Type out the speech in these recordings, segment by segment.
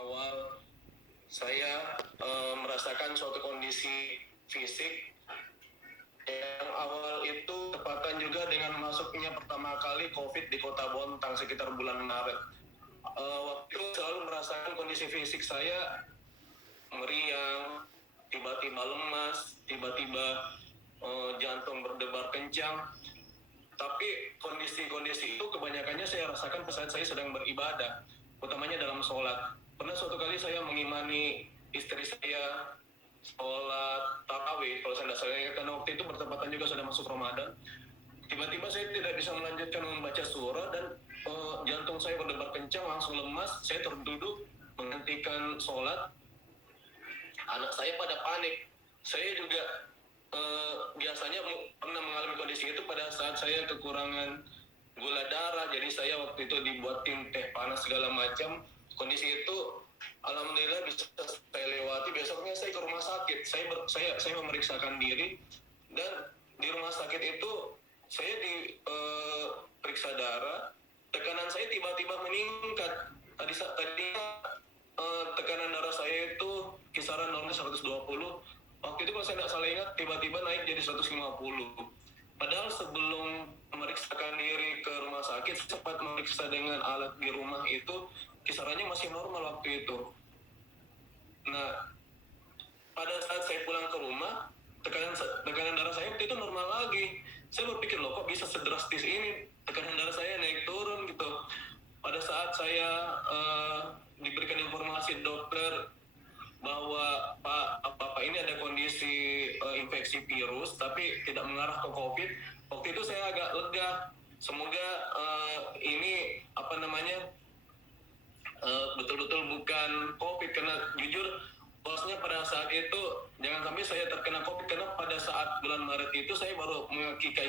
awal saya merasakan suatu kondisi fisik yang awal itu tepatan juga dengan masuknya pertama kali COVID di Kota Bontang sekitar bulan Maret. Waktu itu selalu merasakan kondisi fisik saya meriang, tiba-tiba lemas, tiba-tiba jantung berdebar kencang. Tapi kondisi-kondisi itu kebanyakannya saya rasakan pada saat saya sedang beribadah, utamanya dalam sholat. Pernah suatu kali saya mengimani istri saya sholat tarawih, kalau saya tidak salah, karena waktu itu bertepatan juga sudah masuk Ramadan. Tiba-tiba saya tidak bisa melanjutkan membaca surah dan jantung saya berdebar kencang, langsung lemas. Saya terduduk menghentikan sholat. Anak saya pada panik. Saya juga biasanya pernah mengalami kondisi itu pada saat saya kekurangan gula darah. Jadi saya waktu itu dibuatin teh panas segala macam. Kondisi itu alhamdulillah bisa saya lewati. Besoknya saya ke rumah sakit. Saya memeriksakan diri, dan di rumah sakit itu saya diperiksa darah. Tekanan saya tiba-tiba meningkat. Tadinya tekanan darah saya itu kisaran normal 120. Waktu itu kalau saya tidak salah ingat, tiba-tiba naik jadi 150. Padahal sebelum memeriksakan diri ke rumah sakit, sempat memeriksa dengan alat di rumah itu, kisarannya masih normal waktu itu. Nah, pada saat saya pulang ke rumah, tekanan darah saya waktu itu normal lagi. Saya berpikir, loh kok bisa sedrastis ini, tekanan darah saya naik turun gitu. Pada saat saya diberikan informasi dokter bahwa Pak ini ada kondisi infeksi virus tapi tidak mengarah ke COVID. Waktu itu saya agak lega. Semoga ini betul-betul bukan COVID, karena jujur bosnya pada saat itu jangan sampai saya terkena COVID, karena pada saat bulan Maret itu saya baru mengakikah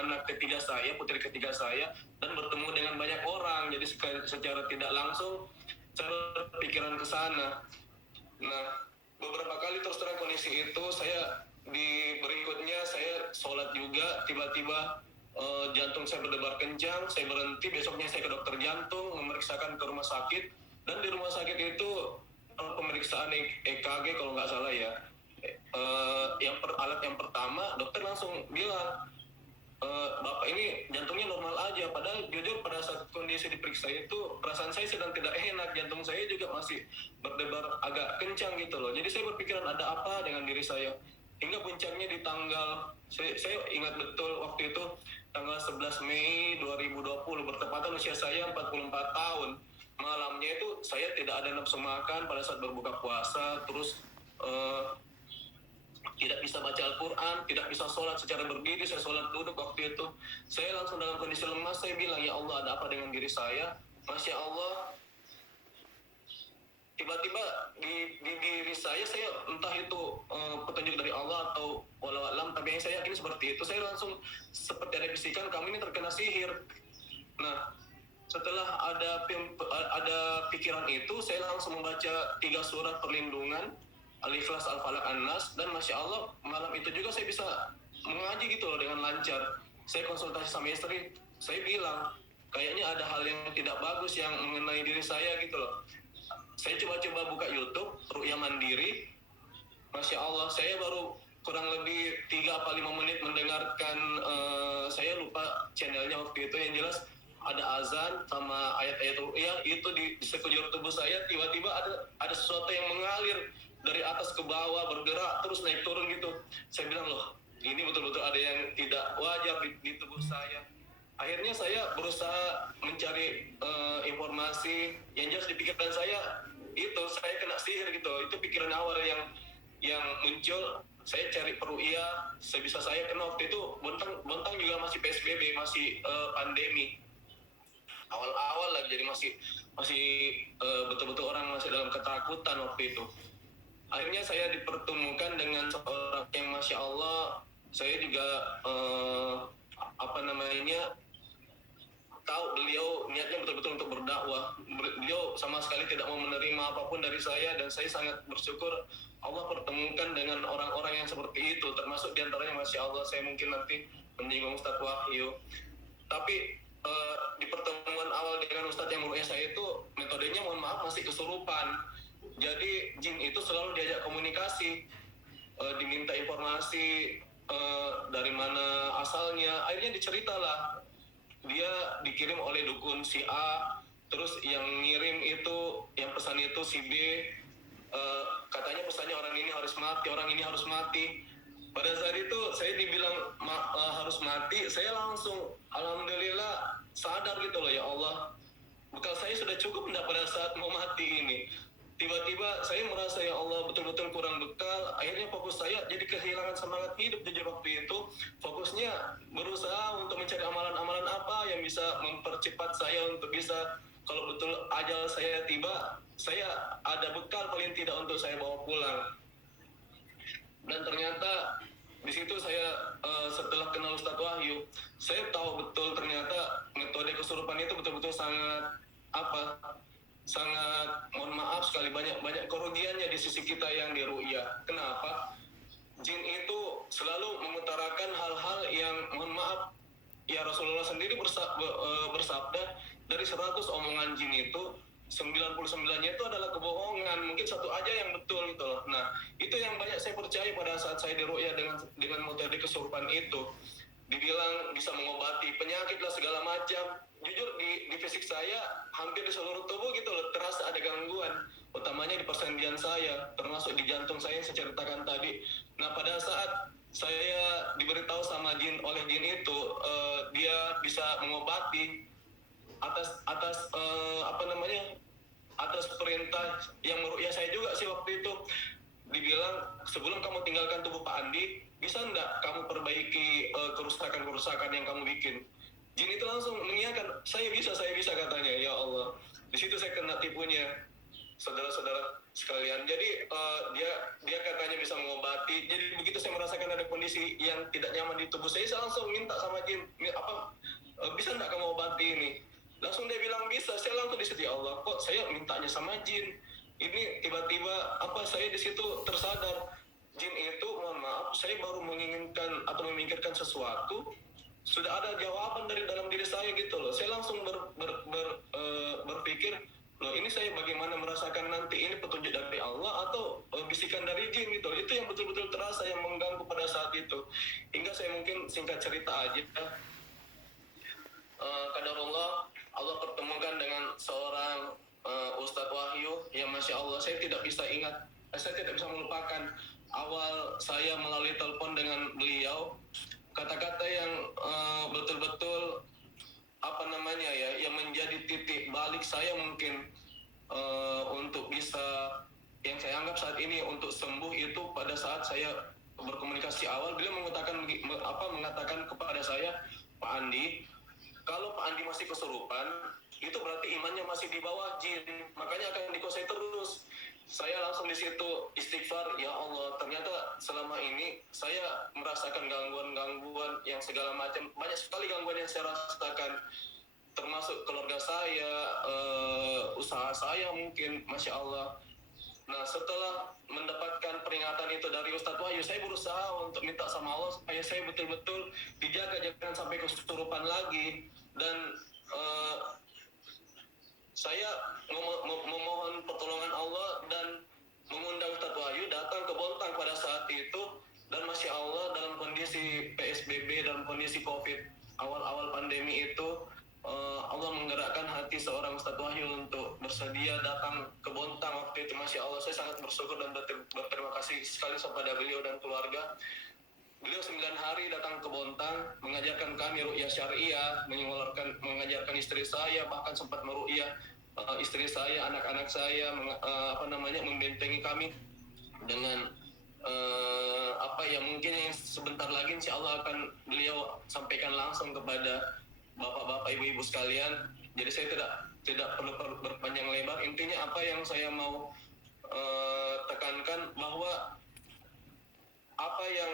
anak ketiga saya, putri ketiga saya, dan bertemu dengan banyak orang. Jadi secara tidak langsung saya berpikiran ke sana. Nah, beberapa kali terus terang kondisi itu saya berikutnya saya sholat juga, tiba-tiba jantung saya berdebar kencang, saya berhenti. Besoknya saya ke dokter jantung, memeriksakan ke rumah sakit, dan di rumah sakit itu pemeriksaan EKG kalau nggak salah ya. Alat yang pertama dokter langsung bilang, Bapak ini jantungnya normal aja. Padahal jujur pada saat kondisi diperiksa itu perasaan saya sedang tidak enak, jantung saya juga masih berdebar agak kencang gitu loh. Jadi saya berpikiran ada apa dengan diri saya. Hingga puncaknya di saya ingat betul waktu itu tanggal 11 Mei 2020, bertepatan usia saya 44 tahun. Malamnya itu saya tidak ada nafsu makan pada saat berbuka puasa, terus tidak bisa baca Al-Quran, tidak bisa sholat secara berdiri. Saya sholat duduk waktu itu. Saya langsung dalam kondisi lemas, saya bilang, ya Allah, ada apa dengan diri saya? Masya Allah, tiba-tiba di diri saya entah itu petunjuk dari Allah atau walau alam, tapi yang saya yakin seperti itu. Saya langsung seperti ada bisikan, kamu ini terkena sihir. Nah, setelah ada pikiran itu, saya langsung membaca 3 surat perlindungan, Al-Ikhlas, Al-Falaq, An-Nas, dan Masya Allah malam itu juga saya bisa mengaji gitu loh dengan lancar. Saya konsultasi sama istri, saya bilang kayaknya ada hal yang tidak bagus yang mengenai diri saya gitu loh. Saya coba-coba buka YouTube Ruqyah Mandiri. Masya Allah, saya baru kurang lebih 3-5 menit mendengarkan, saya lupa channelnya waktu itu, yang jelas ada azan sama ayat-ayat ruqyah itu di sekujur tubuh saya. Tiba-tiba ada sesuatu yang mengalir dari atas ke bawah, bergerak terus naik turun gitu. Saya bilang, loh ini betul-betul ada yang tidak wajar di tubuh saya. Akhirnya saya berusaha mencari informasi. Yang jelas di pikiran saya itu saya kena sihir gitu. Itu pikiran awal yang muncul. Saya cari peruqyah sebisa saya, kena waktu itu Bontang juga masih PSBB, masih pandemi awal-awal lagi, jadi masih betul-betul orang masih dalam ketakutan waktu itu. Akhirnya saya dipertemukan dengan seorang yang Masya Allah, saya juga tahu beliau niatnya betul-betul untuk berdakwah. Beliau sama sekali tidak mau menerima apapun dari saya, dan saya sangat bersyukur Allah pertemukan dengan orang-orang yang seperti itu, termasuk diantaranya Masya Allah saya mungkin nanti menyinggung Ustadz Wahyu. Tapi di pertemuan awal dengan Ustadz yang meruqyah saya itu metodenya mohon maaf masih kesurupan. Jadi jin itu selalu diajak komunikasi, diminta informasi dari mana asalnya. Akhirnya diceritalah dia dikirim oleh dukun si A, terus yang ngirim itu, yang pesan itu si B. Katanya pesannya orang ini harus mati, orang ini harus mati. Pada saat itu saya dibilang harus mati, saya langsung alhamdulillah sadar gitu loh, ya Allah, bekal saya sudah cukup enggak pada saat mau mati ini. Tiba-tiba saya merasa ya Allah betul-betul kurang bekal. Akhirnya fokus saya jadi kehilangan semangat hidup jujur waktu itu. Fokusnya berusaha untuk mencari amalan-amalan apa yang bisa mempercepat saya untuk bisa, kalau betul ajal saya tiba, saya ada bekal paling tidak untuk saya bawa pulang. Dan ternyata di situ saya setelah kenal Ustadz Wahyu, saya tahu betul ternyata metode kesurupan itu betul-betul sangat sangat mohon maaf sekali banyak kerugiannya di sisi kita yang di ru'yah. Kenapa? Jin itu selalu mengutarakan hal-hal yang mohon maaf, ya Rasulullah sendiri bersabda dari 100 omongan jin itu 99-nya itu adalah kebohongan, mungkin satu aja yang betul gitu loh. Nah, itu yang banyak saya percaya pada saat saya diru'yah dengan metode kesurupan itu. Dibilang bisa mengobati penyakit lah segala macam. Jujur di fisik saya hampir di seluruh tubuh gitu loh terasa ada gangguan, utamanya di persendian saya, termasuk di jantung saya yang saya ceritakan tadi. Nah, pada saat saya diberitahu sama jin oleh jin itu, dia bisa mengobati atas atas perintah yang meruqyah saya juga sih waktu itu. Dibilang sebelum kamu tinggalkan tubuh Pak Andi, bisa enggak kamu perbaiki kerusakan-kerusakan yang kamu bikin. Jin itu langsung mengiyakan, saya bisa katanya. Ya Allah, di situ saya kena tipunya saudara-saudara sekalian. Jadi dia katanya bisa mengobati. Jadi begitu saya merasakan ada kondisi yang tidak nyaman di tubuh saya langsung minta sama jin, bisa enggak kamu obati ini? Langsung dia bilang bisa. Saya langsung di situ, ya Allah, kok saya mintanya sama jin ini tiba-tiba saya di situ tersadar, jin itu mohon maaf saya baru menginginkan atau memikirkan sesuatu, sudah ada jawaban dari dalam diri saya gitu loh. Saya langsung berpikir, loh ini saya bagaimana merasakan nanti ini petunjuk dari Allah atau bisikan dari jin gitu. Itu yang betul-betul terasa yang mengganggu pada saat itu. Hingga saya mungkin singkat cerita aja, qadarullah Allah pertemukan dengan seorang Ustadz Wahyu yang Masya Allah saya tidak bisa melupakan awal saya melalui telepon dengan beliau, kata-kata yang betul-betul yang menjadi titik balik saya mungkin untuk bisa, yang saya anggap saat ini untuk sembuh itu pada saat saya berkomunikasi awal. Beliau mengatakan kepada saya, Pak Andi, kalau Pak Andi masih kesurupan, itu berarti imannya masih di bawah jin, makanya akan dikuasai terus. Saya langsung di situ istighfar, ya Allah, ternyata selama ini saya merasakan gangguan-gangguan yang segala macam, banyak sekali gangguan yang saya rasakan, termasuk keluarga saya, usaha saya mungkin, Masya Allah. Nah, setelah mendapatkan peringatan itu dari Ustadz Wahyu, saya berusaha untuk minta sama Allah supaya saya betul-betul dijaga jangan sampai kesurupan lagi. Dan saya memohon pertolongan Allah dan mengundang Ustadz Wahyu datang ke Bontang pada saat itu. Dan Masya Allah, dalam kondisi PSBB, dalam kondisi COVID, awal-awal pandemi itu, Allah menggerakkan hati seorang Ustadz Wahyu untuk bersedia datang ke Bontang waktu itu. Masya Allah, saya sangat bersyukur dan berterima kasih sekali kepada beliau dan keluarga. Beliau 9 hari datang ke Bontang, mengajarkan kami ru'yah syariah, mengajarkan istri saya, bahkan sempat meru'yah istri saya, anak-anak saya, membentengi kami dengan mungkin yang sebentar lagi insya Allah akan beliau sampaikan langsung kepada bapak-bapak, ibu-ibu sekalian. Jadi saya tidak perlu berpanjang lebar. Intinya apa yang saya mau tekankan, bahwa apa yang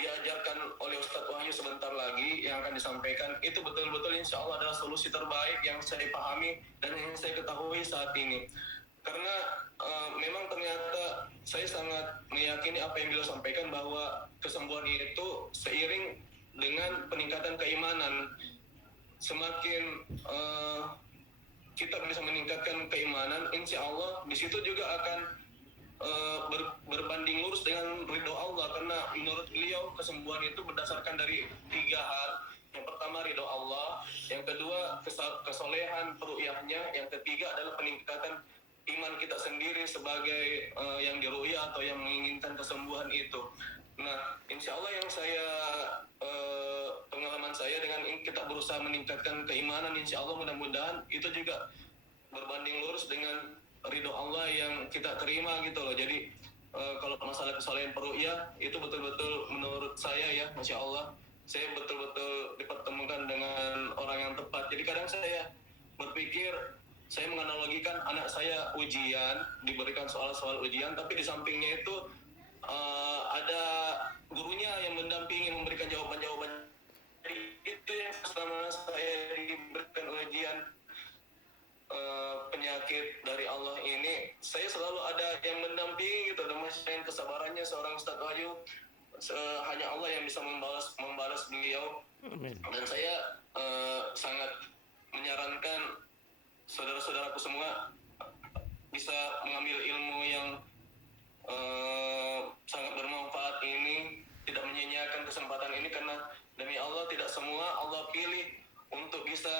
diajarkan oleh Ustadz Wahyu sebentar lagi yang akan disampaikan itu betul-betul insya Allah adalah solusi terbaik yang saya pahami dan yang saya ketahui saat ini. Karena memang ternyata saya sangat meyakini apa yang beliau sampaikan, bahwa kesembuhan itu seiring dengan peningkatan keimanan. semakin kita bisa meningkatkan keimanan, insya Allah di situ juga akan berbanding lurus dengan ridho Allah, karena menurut beliau kesembuhan itu berdasarkan dari 3 hal. Yang pertama ridho Allah, yang kedua kesolehan peru'yahnya, yang ketiga adalah peningkatan iman kita sendiri sebagai yang diru'yah atau yang menginginkan kesembuhan itu. Nah, insya Allah yang saya pengalaman saya dengan kita berusaha meningkatkan keimanan, insya Allah mudah-mudahan itu juga berbanding lurus dengan ridho Allah yang kita terima gitu loh. Jadi kalau masalah kesolehan peru'yah itu betul-betul menurut saya ya, Masya Allah, saya betul-betul dipertemukan dengan orang yang tepat. Jadi kadang saya berpikir, saya menganalogikan anak saya ujian, diberikan soal-soal ujian, tapi di sampingnya itu ada gurunya yang mendampingi, memberikan jawaban-jawaban. Jadi itu yang selama saya diberikan ujian penyakit dari Allah ini, saya selalu ada yang mendampingi gitu, dan masih kesabarannya seorang Ustadz Wahyu, hanya Allah yang bisa membalas beliau. Amin. Dan saya sangat menyarankan saudara-saudaraku semua bisa mengambil ilmu yang sangat bermanfaat ini, tidak menyia-nyiakan kesempatan ini, karena demi Allah tidak semua Allah pilih untuk bisa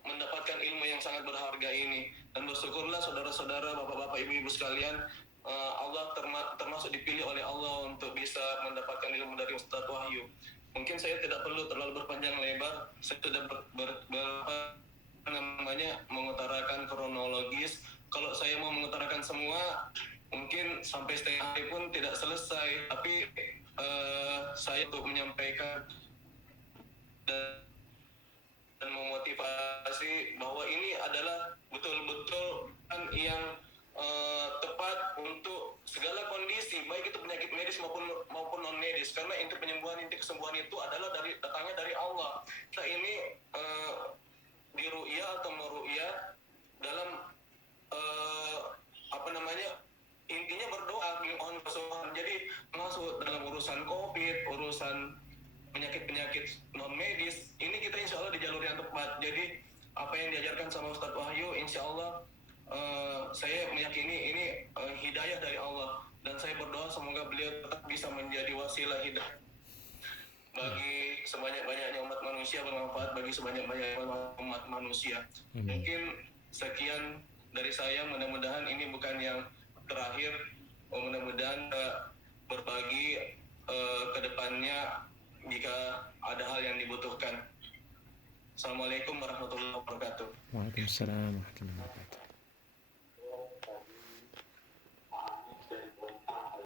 mendapatkan ilmu yang sangat berharga ini. Dan bersyukurlah saudara-saudara, bapak-bapak, ibu-ibu sekalian, Allah termasuk dipilih oleh Allah untuk bisa mendapatkan ilmu dari Ustadz Wahyu. Mungkin saya tidak perlu terlalu berpanjang lebar, saya sudah mengutarakan kronologis. Kalau saya mau mengutarakan semua, mungkin sampai setengah hari pun tidak selesai. Tapi saya untuk menyampaikan dan memotivasi bahwa ini adalah betul-betul yang tepat untuk segala kondisi, baik itu penyakit medis maupun non medis, karena inti kesembuhan itu adalah datangnya dari Allah. Kita ini diru'yah atau meru'yah dalam intinya berdoa mohon kesembuhan. Jadi masuk dalam urusan COVID, urusan penyakit non medis, ini kita insya Allah di jalur yang tepat. Jadi apa yang diajarkan sama Ustadz Wahyu, insya Allah saya meyakini ini hidayah dari Allah, dan saya berdoa semoga beliau tetap bisa menjadi wasilah hidayah bagi sebanyak-banyaknya umat manusia, bermanfaat bagi sebanyak-banyaknya umat manusia. Mungkin sekian dari saya, mudah-mudahan ini bukan yang terakhir. Mudah-mudahan berbagi ke depannya jika ada hal yang dibutuhkan. Assalamualaikum warahmatullahi wabarakatuh. Waalaikumsalam warahmatullahi wabarakatuh.